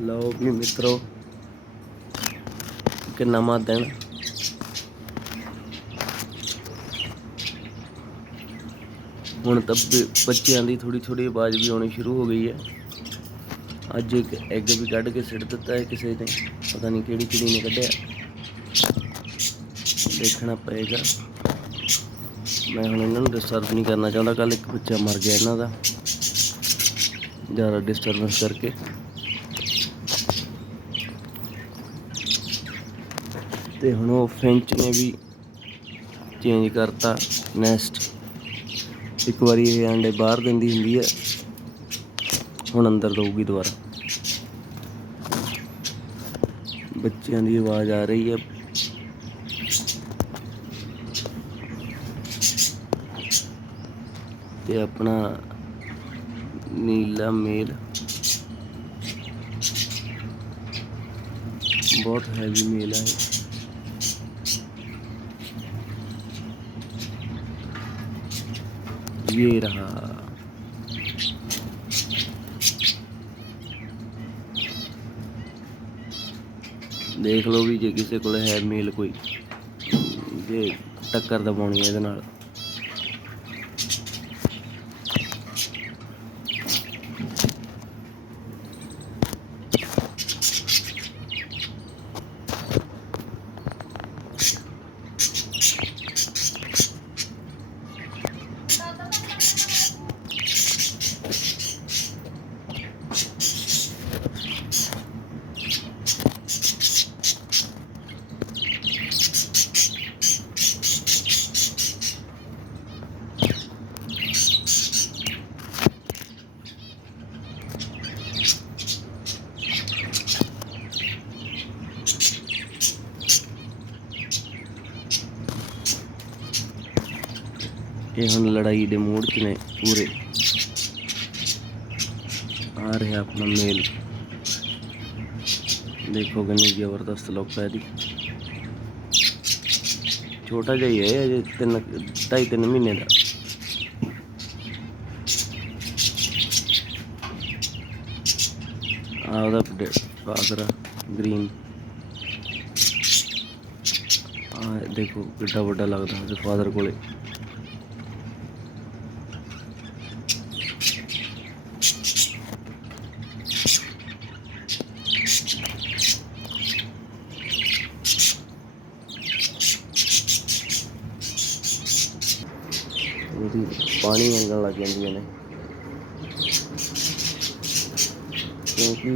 लो भी मित्रों कि नवा दिन हुण तो बच्चों की थोड़ी थोड़ी आवाज़ भी आनी शुरू हो गई है। अज एक एग भी कढ़ के सिट दिता है किसी ने, पता नहीं किहड़ी चिड़ी ने कढ़िया, देखना पेगा। मैं हुण इन्हां नूं डिस्टर्ब नहीं करना चाहता। कल एक बच्चा मर गया इन्हां दा ज़्यादा डिस्टर्बेंस करके। ते हुण वो फिंच ने भी चेंज करता नैसट। एक बारी ये अंडे बाहर दिंदी हुंदी है, हुण अंदर दऊगी दोबारा। बच्चों की आवाज़ आ रही है। ते अपना नीला मेल बहुत हैवी मेल है। ये रहा। देख लो भी जे किसी को है मेल कोई, जे टक्कर दबाउणी है इहदे नाल। ये हुण लड़ाई दे मूड च ने पूरे। आ रहा अपना मेल, देखो कितनी जबरदस्त लुक है। छोटा जिहा ही है अजे 2.5-3 महीने का। आपदा फादर ग्रीन देखो किड्डा बड़ा लगता है फादर कोले। पानी मंगन लग जांदियां ने, क्योंकि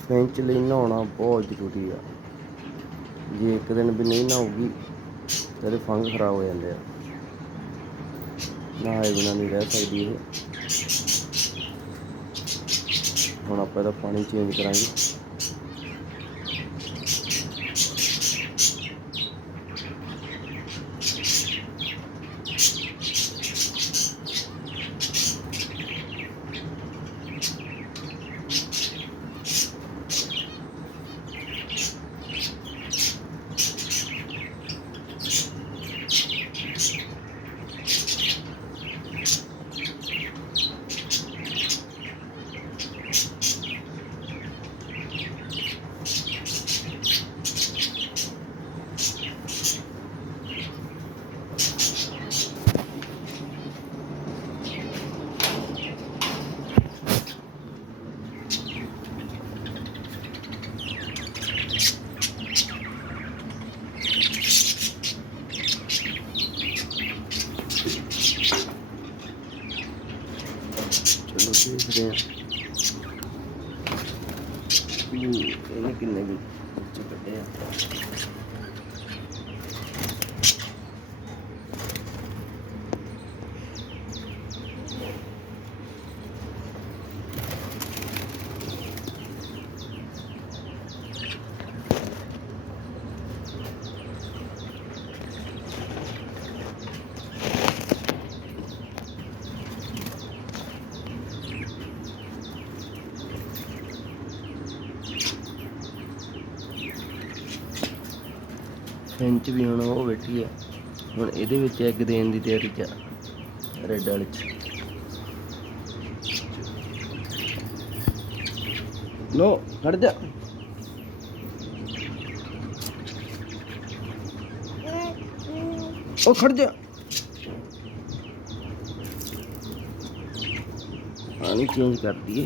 फिंच लई नहाउणा बहुत जरूरी है। जे एक दिन भी नहीं नहाऊगी तो फंग खराब हो जाते हैं। नहाए बिना नहीं रह सकती ये। हुण आपां इहदा पानी चेंज करांगे। चलो देखते हैं इन्हें किन्ने भी बच्चे कटे हैं। फिंच भी हुण वो बैठी है, हुण इहदे विच एग देण दी तैयारी च रेड वाले च। लो खड़ जा। ओ खड़ जा। पानी चेंज कर दिए।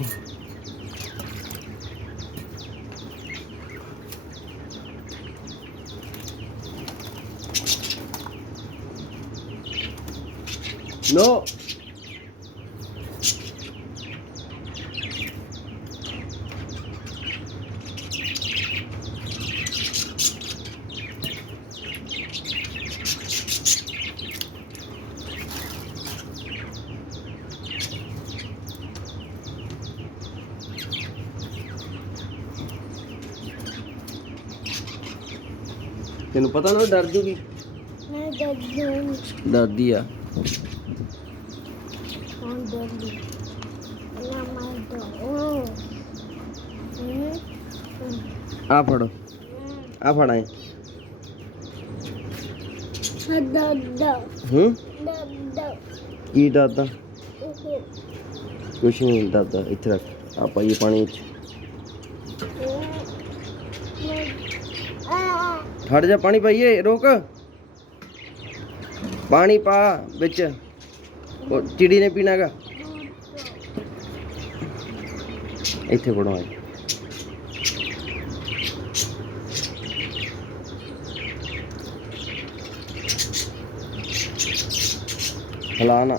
नो तेन पता ना डर जूगी। दादी आ फड़ो आ फड़ा है। की दादा कुछ नहीं दादा इत्थे रख आ पाइए पानी फट जा पानी पाइए रोक पानी पा बिच चिड़ी ने पीना गा इत्थे पड़ो आज हिलाना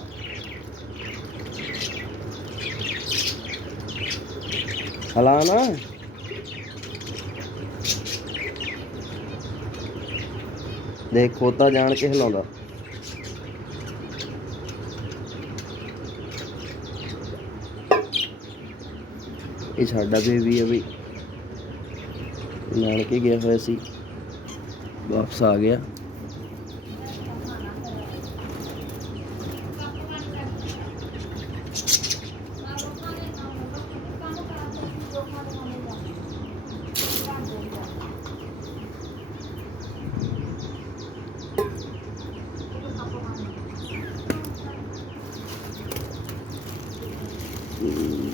हिलाना देख खोता जान के हिलाउंदा ये साडा बेबी है बई नानके गया हुआ सी वापस आ गया।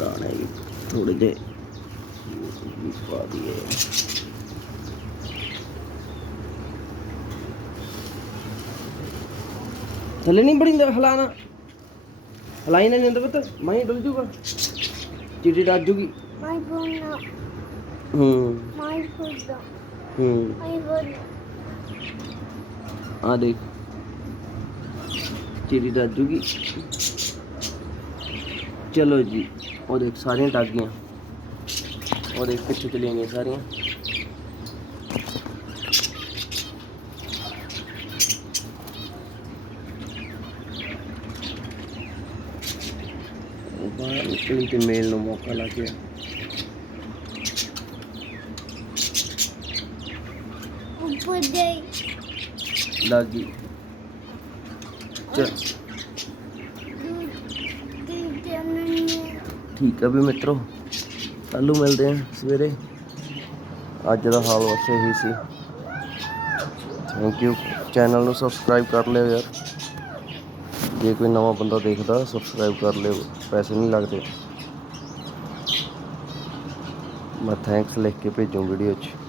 दाने भी थोड़े जे पा दिए। थले नहीं बड़ी हिलाना हिलाई ना नहीं पता मैं डुल जूगा चिड़ी डर जूगी। आ देख चिड़ी डर जूगी। चलो जी और देख सारियां डग गई और देख पिछे चलिया गई सारियां। बाहर निकली तो मेल नो मौका लग गया। लगी चल ठीक है भी मित्रों कल मिलते हैं सवेरे। अज का हाल बस यही सी। थैंक यू चैनल को सबसक्राइब कर लियो यार जे कोई नवा बंदा देखता सबसक्राइब कर लियो पैसे नहीं लगते। मैं थैंक्स लिख के भेजूँ वीडियो च।